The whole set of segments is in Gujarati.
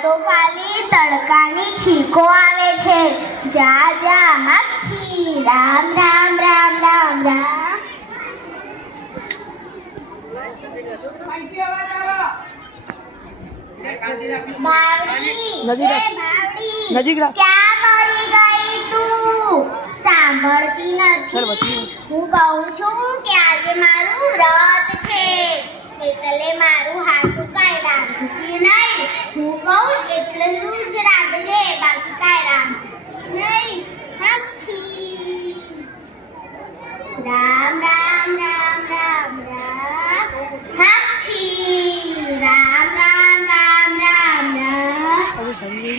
તડકાની છીકો આવે છે. જા જા હાથી. રામ રામ રામ રામ રામ. નજીક રાખ. એ બાવડી નજીક રાખ. ક્યાં મરી ગઈ તું? સાંભળતી નથી. હું કહું છું કે આજે મારું વ્રત છે. એટલે મારું હાથું કાંઈ રાંધતી નહીં હું કહું એટલું જ રાંધજે બાકી કાંઈ રાંધતી નહીં હાથી રામ રામ રામ રામ રામ હાથી રામ રામ રામ રામ રામ સારું સારું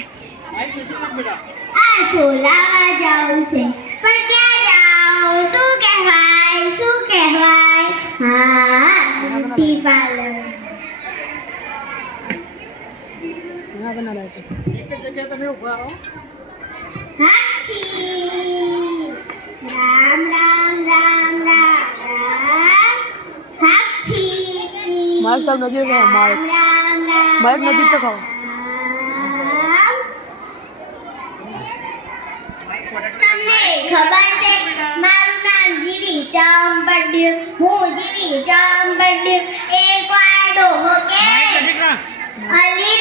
આ સોલાવા જાઉં છે પણ ક્યાં જાઉં શું કહેવાય શું કહેવાય હા બ્યુટી પાર્લર ના બના લાગે હાછી રામ રામ રામ રામ રામ માઇક સાહેબ નજીક મારે. માઇક નજીક તો ખાવ ખબર છે? મારું નામ જીવી ચંપડ્યું હું જીવી ચંપડ્યું એક વાડો કે અલી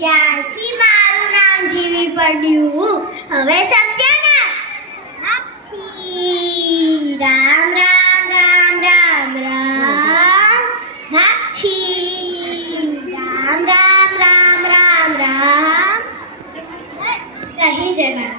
ત્યારથી મારું નામ જીવી પડ્યું. હવે સત્યના ને રામ રામ રામ રામ રામ. હાછી રામ રામ રામ રામ રામ. કહી જણા